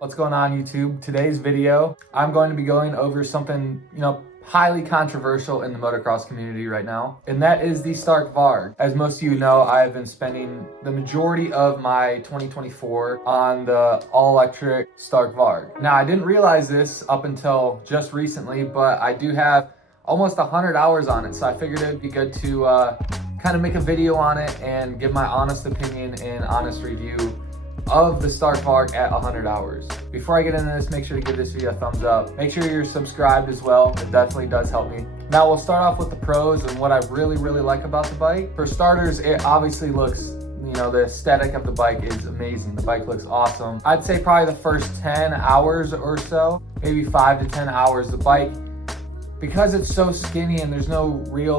What's going on, YouTube? Today's video, I'm going to be going over something, highly controversial in the motocross community right now, and that is the Stark VARG. As most of you know, I've been spending the majority of my 2024 on the all-electric Stark VARG. Now, I didn't realize this up until just recently, but I do have almost 100 hours on it, so I figured it'd be good to kind of make a video on it and give my honest opinion and honest review of the Stark VARG at 100 hours. Before I get into this, make sure to give this video a thumbs up. Make sure you're subscribed as well. It definitely does help me. Now we'll start off with the pros and what I really like about the bike. For starters, it obviously looks, the aesthetic of the bike is amazing. The bike looks awesome. I'd say probably the first 10 hours or so, maybe 5 to 10 hours, the bike, because it's so skinny and there's no real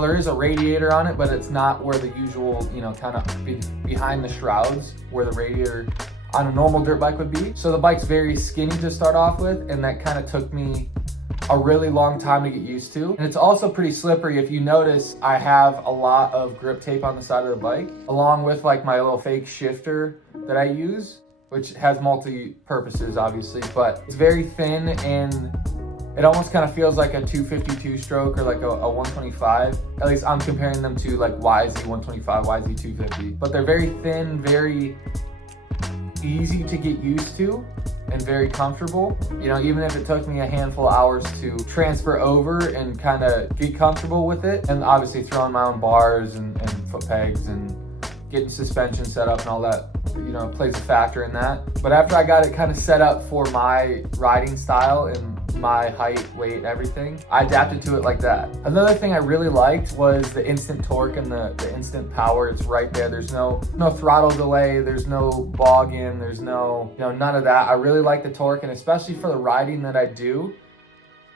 there is a radiator on it, but it's not where the usual, kind of behind the shrouds where the radiator on a normal dirt bike would be. So the bike's very skinny to start off with, and that kind of took me a really long time to get used to. And it's also pretty slippery. If you notice, I have a lot of grip tape on the side of the bike, along with my little fake shifter that I use, which has multi-purposes obviously, but it's very thin and it almost kind of feels like a 252 stroke or like a 125. At least I'm comparing them to YZ 125, YZ 250. But they're very thin, very easy to get used to, and very comfortable. Even if it took me a handful of hours to transfer over and kind of get comfortable with it. And obviously throwing my own bars and foot pegs and getting suspension set up and all that, plays a factor in that. But after I got it kind of set up for my riding style and my height, weight, everything, I adapted to it like that. Another thing I really liked was the instant torque and the instant power. It's right there. There's no throttle delay. There's no bog in. There's none of that. I really like the torque, and especially for the riding that I do,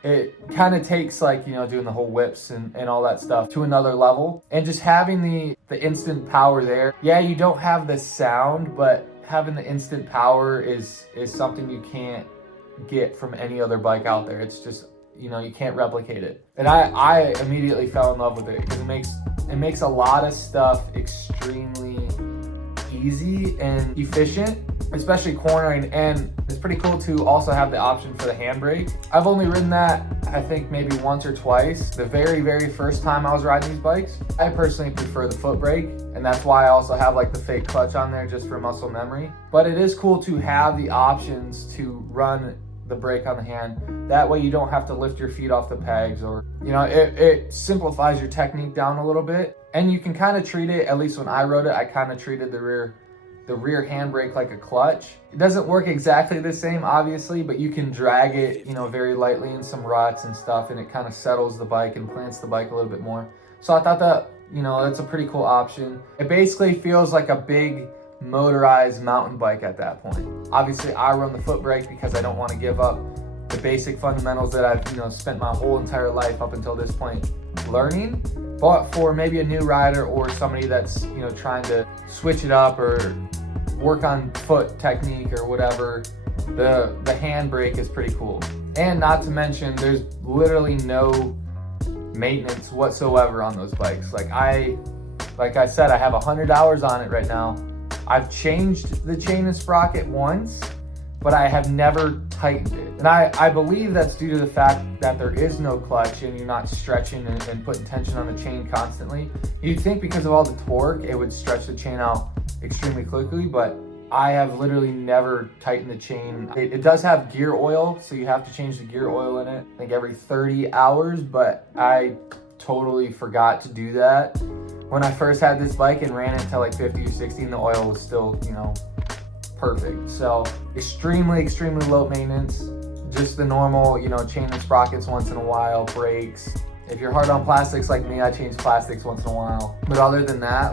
it kind of takes doing the whole whips and all that stuff to another level. And just having the instant power there. Yeah, you don't have the sound, but having the instant power is something you can't get from any other bike out there. It's just, you can't replicate it. And I immediately fell in love with it because it makes a lot of stuff extremely easy and efficient, especially cornering. And it's pretty cool to also have the option for the handbrake. I've only ridden that, I think maybe once or twice. The very first time I was riding these bikes, I personally prefer the foot brake, and that's why I also have the fake clutch on there just for muscle memory. But it is cool to have the options to run the brake on the hand. That way you don't have to lift your feet off the pegs, or it simplifies your technique down a little bit. And you can kind of treat it, at least when I rode it, I kind of treated the rear handbrake like a clutch. It doesn't work exactly the same, obviously, but you can drag it, very lightly in some ruts and stuff, and it kind of settles the bike and plants the bike a little bit more. So I thought that, that's a pretty cool option. It basically feels like a big motorized mountain bike at that point. Obviously, I run the foot brake because I don't want to give up the basic fundamentals that I've, spent my whole entire life up until this point learning. But for maybe a new rider or somebody that's, trying to switch it up or work on foot technique or whatever, the handbrake is pretty cool. And not to mention, there's literally no maintenance whatsoever on those bikes. Like I said, I have 100 hours on it right now. I've changed the chain and sprocket once, but I have never tightened it. And I believe that's due to the fact that there is no clutch and you're not stretching and putting tension on the chain constantly. You'd think because of all the torque, it would stretch the chain out extremely quickly, but I have literally never tightened the chain. It does have gear oil, so you have to change the gear oil in it, I think every 30 hours, but I totally forgot to do that when I first had this bike and ran it to 50 or 60, and the oil was still, perfect. So extremely low maintenance, just the normal, chain and sprockets once in a while, brakes. If you're hard on plastics like me, I change plastics once in a while. But other than that,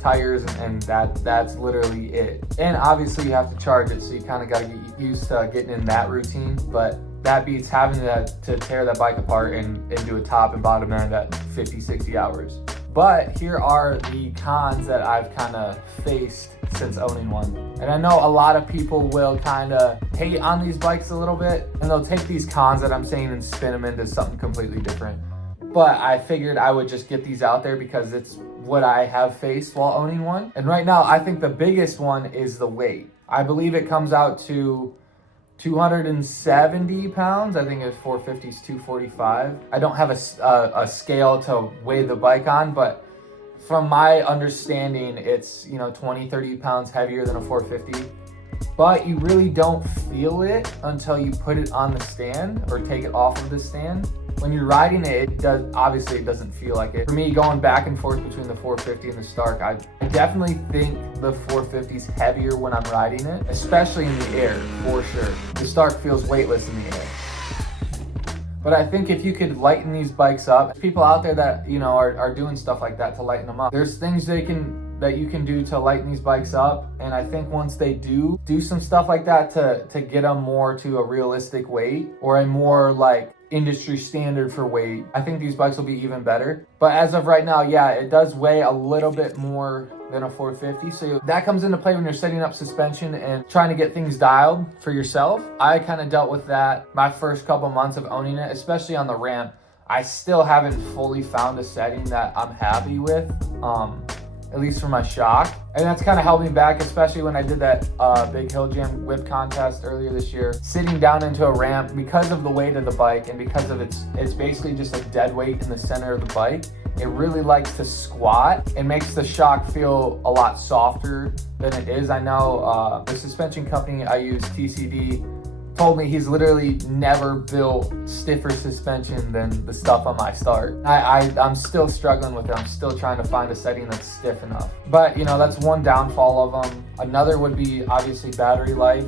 tires and that's literally it. And obviously you have to charge it, so you kind of got to get used to getting in that routine. But that beats having to tear that bike apart and do a top and bottom end at 50, 60 hours. But here are the cons that I've kind of faced since owning one. And I know a lot of people will kind of hate on these bikes a little bit, and they'll take these cons that I'm saying and spin them into something completely different. But I figured I would just get these out there because it's what I have faced while owning one. And right now, I think the biggest one is the weight. I believe it comes out to 270 pounds. I think it's 450 is 245. I don't have a scale to weigh the bike on, but from my understanding, it's, 20, 30 pounds heavier than a 450. But you really don't feel it until you put it on the stand or take it off of the stand. When you're riding it, obviously it doesn't feel like it. For me, going back and forth between the 450 and the Stark, I definitely think the 450 is heavier when I'm riding it, especially in the air, for sure. The Stark feels weightless in the air. But I think if you could lighten these bikes up, people out there that, are doing stuff like that to lighten them up. There's things that you can do to lighten these bikes up. And I think once they do some stuff like that to get them more to a realistic weight or a more like industry standard for weight, I think these bikes will be even better. But as of right now, yeah, it does weigh a little bit more than a 450. So that comes into play when you're setting up suspension and trying to get things dialed for yourself. I kind of dealt with that my first couple months of owning it, especially on the ramp. I still haven't fully found a setting that I'm happy with, at least for my shock. And that's kind of held me back, especially when I did that big hill jam whip contest earlier this year. Sitting down into a ramp, because of the weight of the bike and because of it's basically just a dead weight in the center of the bike, it really likes to squat and makes the shock feel a lot softer than it is. I know the suspension company I use, TCD, told me he's literally never built stiffer suspension than the stuff on my Stark. I'm still struggling with it. I'm still trying to find a setting that's stiff enough. But that's one downfall of them. Another would be obviously battery life.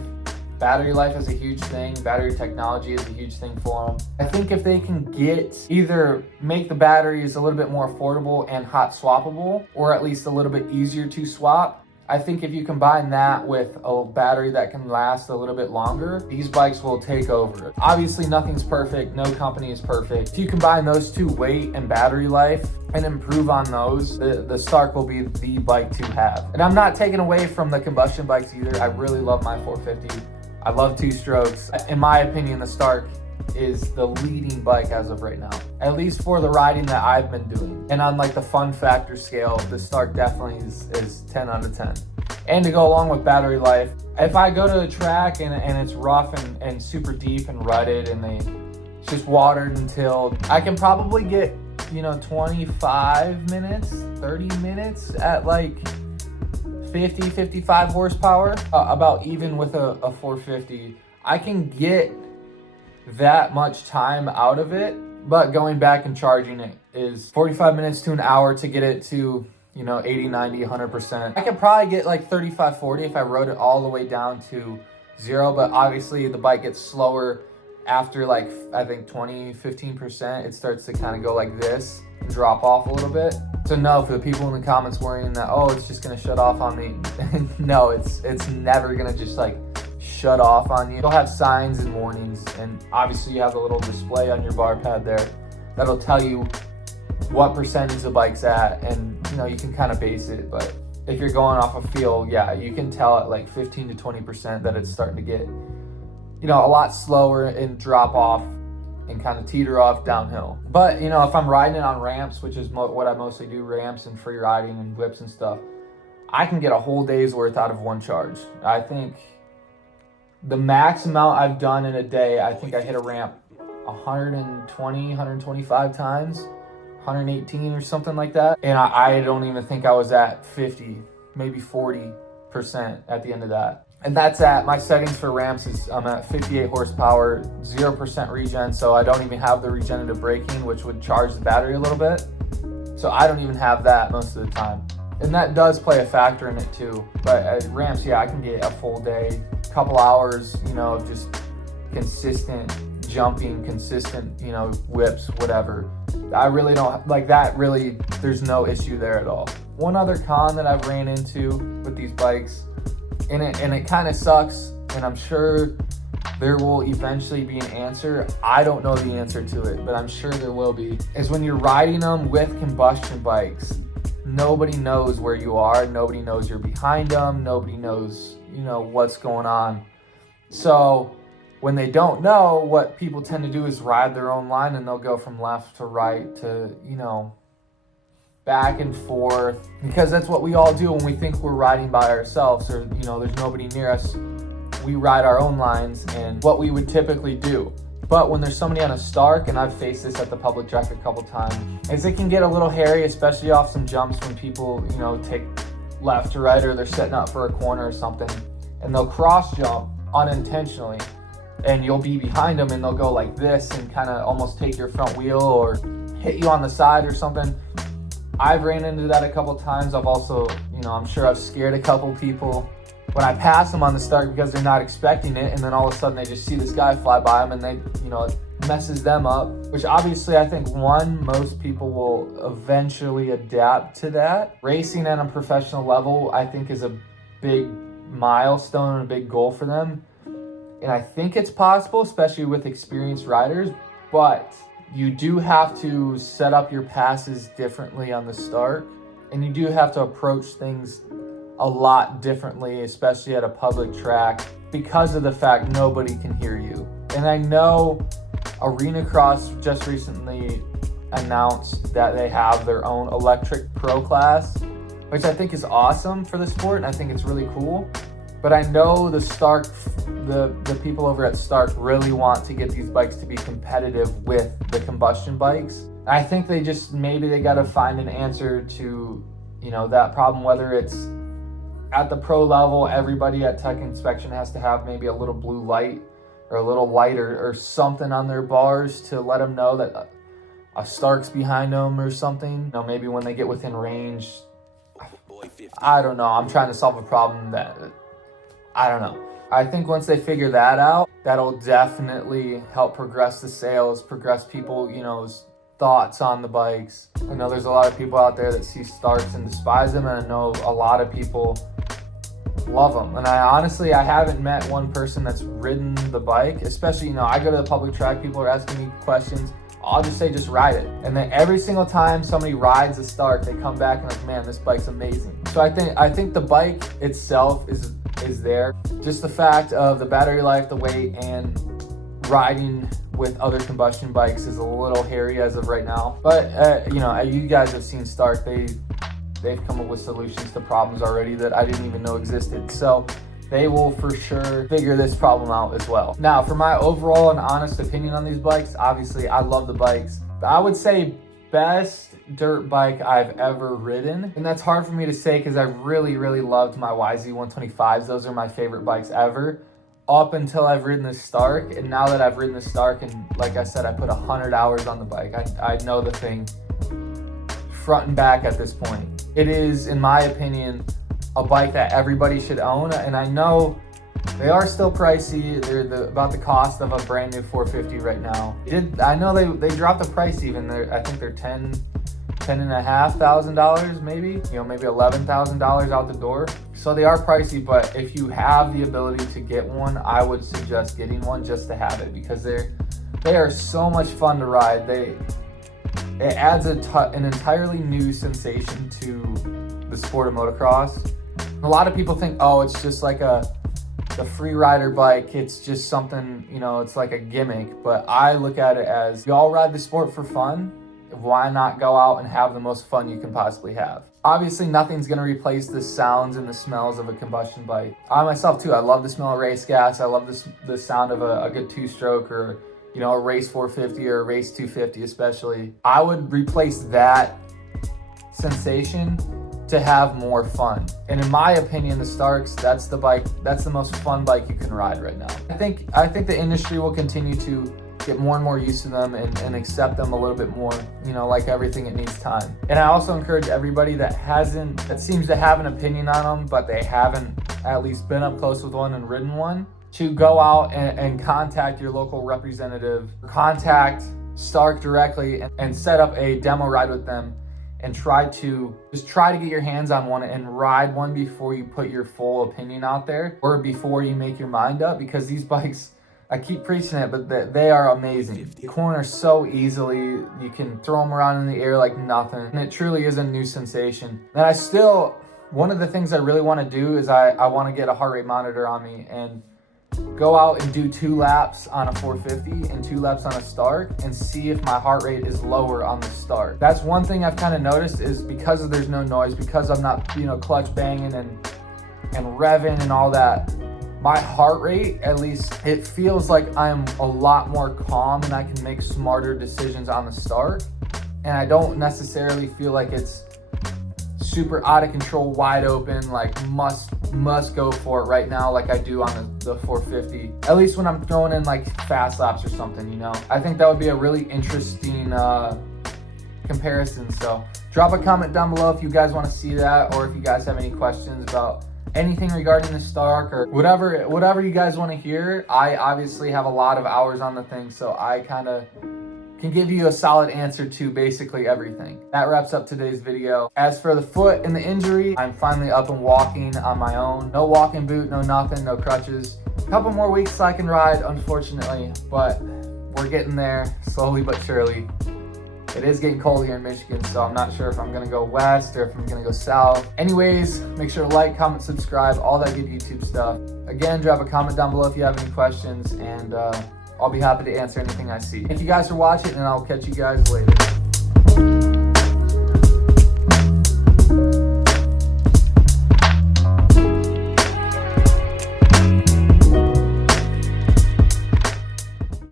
Battery life is a huge thing. Battery technology is a huge thing for them. I think if they can either make the batteries a little bit more affordable and hot swappable, or at least a little bit easier to swap, I think if you combine that with a battery that can last a little bit longer, these bikes will take over. Obviously, nothing's perfect. No company is perfect. If you combine those two, weight and battery life, and improve on those, the Stark will be the bike to have. And I'm not taking away from the combustion bikes either. I really love my 450. I love two strokes. In my opinion, the Stark is the leading bike as of right now, at least for the riding that I've been doing. And on like the fun factor scale, the Stark definitely is 10 out of 10. And to go along with battery life, if I go to a track and it's rough and super deep and rutted and it's just watered and tilled, I can probably get 25 minutes, 30 minutes at like 50, 55 horsepower, about even with a 450. I can get that much time out of it, but going back and charging it is 45 minutes to an hour to get it to 80, 90, 100%. I could probably get like 35, 40 if I rode it all the way down to 0, but obviously the bike gets slower after like I think 20, 15%. It starts to kind of go like this and drop off a little bit. So no, for the people in the comments worrying that, oh, it's just gonna shut off on me. No, it's never gonna just like shut off on you. You'll have signs and warnings, and obviously you have a little display on your bar pad there that'll tell you what percentage the bike's at, and you can kind of base it. But if you're going off a feel, yeah, you can tell at like 15 to 20% that it's starting to get a lot slower and drop off and kind of teeter off downhill. But if I'm riding it on ramps, which is what I mostly do, ramps and free riding and whips and stuff, I can get a whole day's worth out of one charge. I think the max amount I've done in a day, I think I hit a ramp 120, 125 times, 118 or something like that. And I don't even think I was at 50, maybe 40% at the end of that. And that's at my settings for ramps I'm at 58 horsepower, 0% regen. So I don't even have the regenerative braking, which would charge the battery a little bit. So I don't even have that most of the time. And that does play a factor in it too. But at ramps, yeah, I can get a full day, couple hours, just consistent jumping, consistent, whips, whatever. I really don't like that. Really, there's no issue there at all. One other con that I've ran into with these bikes, and it kind of sucks, and I'm sure there will eventually be an answer. I don't know the answer to it, but I'm sure there will be, is when you're riding them with combustion bikes, nobody knows where you are. Nobody knows you're behind them. Nobody knows, what's going on. So when they don't know, what people tend to do is ride their own line, and they'll go from left to right to, back and forth, because that's what we all do when we think we're riding by ourselves, or there's nobody near us. We ride our own lines and what we would typically do. But when there's somebody on a Stark, and I've faced this at the public track a couple times, is it can get a little hairy, especially off some jumps when people, take left or right, or they're setting up for a corner or something, and they'll cross jump unintentionally, and you'll be behind them and they'll go like this and kind of almost take your front wheel or hit you on the side or something. I've ran into that a couple times. I've also, I'm sure I've scared a couple people when I pass them on the Stark because they're not expecting it, and then all of a sudden they just see this guy fly by them and they, it messes them up, which obviously I think most people will eventually adapt to that. Racing at a professional level, I think, is a big milestone and a big goal for them. And I think it's possible, especially with experienced riders, but you do have to set up your passes differently on the Stark, and you do have to approach things a lot differently, especially at a public track, because of the fact nobody can hear you. And I know Arena Cross just recently announced that they have their own electric pro class, which I think is awesome for the sport, and I think it's really cool. But I know the Stark, the people over at Stark really want to get these bikes to be competitive with the combustion bikes. I think they got to find an answer to, that problem, whether it's at the pro level, everybody at tech inspection has to have maybe a little blue light or a little light or something on their bars to let them know that a Stark's behind them or something. Maybe when they get within range, I don't know. I'm trying to solve a problem that, I don't know. I think once they figure that out, that'll definitely help progress the sales, progress people's thoughts on the bikes. I know there's a lot of people out there that see Starks and despise them, and I know a lot of people love them. And I haven't met one person that's ridden the bike, especially, I go to the public track, people are asking me questions. I'll just say, just ride it. And then every single time somebody rides a Stark, they come back and like, man, this bike's amazing. So I think the bike itself is there. Just the fact of the battery life, the weight, and riding with other combustion bikes is a little hairy as of right now. But you guys have seen Stark. They've come up with solutions to problems already that I didn't even know existed. So they will for sure figure this problem out as well. Now, for my overall and honest opinion on these bikes, obviously I love the bikes. But I would say best dirt bike I've ever ridden. And that's hard for me to say because I really, really loved my YZ125s. Those are my favorite bikes ever, up until I've ridden the Stark. And now that I've ridden the Stark, and like I said, I put 100 hours on the bike, I know the thing front and back at this point. It is, in my opinion, a bike that everybody should own. And I know they are still pricey. They're about the cost of a brand new 450 right now. I know they dropped the price even. I think they're $10,500 maybe, maybe $11,000 out the door. So they are pricey, but if you have the ability to get one, I would suggest getting one just to have it, because they are so much fun to ride. It adds an entirely new sensation to the sport of motocross. A lot of people think, oh, it's just like the free rider bike. It's just something, it's like a gimmick. But I look at it as, y'all ride the sport for fun. Why not go out and have the most fun you can possibly have? Obviously, nothing's going to replace the sounds and the smells of a combustion bike. I myself, too, I love the smell of race gas. I love the sound of a good two-stroke, or a race 450 or a race 250 especially. I would replace that sensation to have more fun. And in my opinion, the Starks, that's the most fun bike you can ride right now. I think the industry will continue to get more and more used to them and accept them a little bit more. Like everything, it needs time. And I also encourage everybody that seems to have an opinion on them, but they haven't at least been up close with one and ridden one, to go out and contact your local representative, contact Stark directly, and set up a demo ride with them, and try to get your hands on one and ride one before you put your full opinion out there, or before you make your mind up, because these bikes, I keep preaching it, but they are amazing. You corner so easily, you can throw them around in the air like nothing, and it truly is a new sensation. And one of the things I really want to do is I want to get a heart rate monitor on me, and go out and do 2 laps on a 450 and 2 laps on a Stark and see if my heart rate is lower on the Stark. That's one thing I've kind of noticed, is because there's no noise, because I'm not, clutch banging and revving and all that, my heart rate, at least it feels like I'm a lot more calm and I can make smarter decisions on the Stark. And I don't necessarily feel like it's super out of control, wide open, like must go for it right now like I do on the 450. At least when I'm throwing in like fast laps or something, I think that would be a really interesting comparison. So drop a comment down below if you guys want to see that, or if you guys have any questions about anything regarding the Stark or whatever you guys want to hear. I obviously have a lot of hours on the thing, so I kind of can give you a solid answer to basically everything. That wraps up today's video. As for the foot and the injury, I'm finally up and walking on my own. No walking boot, no nothing, no crutches. A couple more weeks so I can ride, unfortunately, but we're getting there slowly but surely. It is getting cold here in Michigan, so I'm not sure if I'm gonna go west or if I'm gonna go south. Anyways, make sure to like, comment, subscribe, all that good YouTube stuff. Again, drop a comment down below if you have any questions, and I'll be happy to answer anything I see. Thank you guys for watching, and I'll catch you guys later.